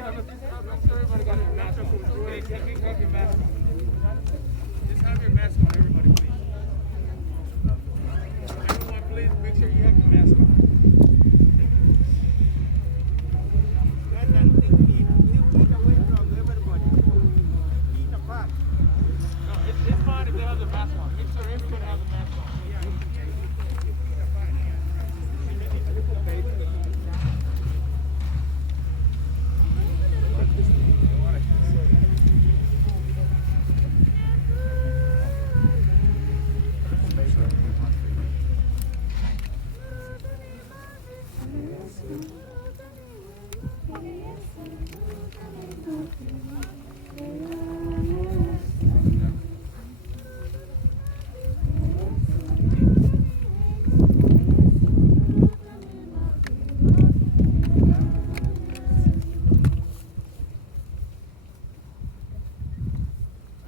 Everybody got their mask on. Have your mask on. Just have your mask on, everybody, please. Everyone, please make sure you have your mask on. Guys, and 6 feet away from everybody. 6 feet apart. No, it's fine if they have the mask on. Make sure everybody has the mask on. Yeah, 6 feet apart.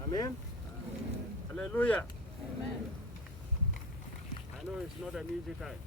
Amen? Hallelujah. Amen. I know it's not an easy time.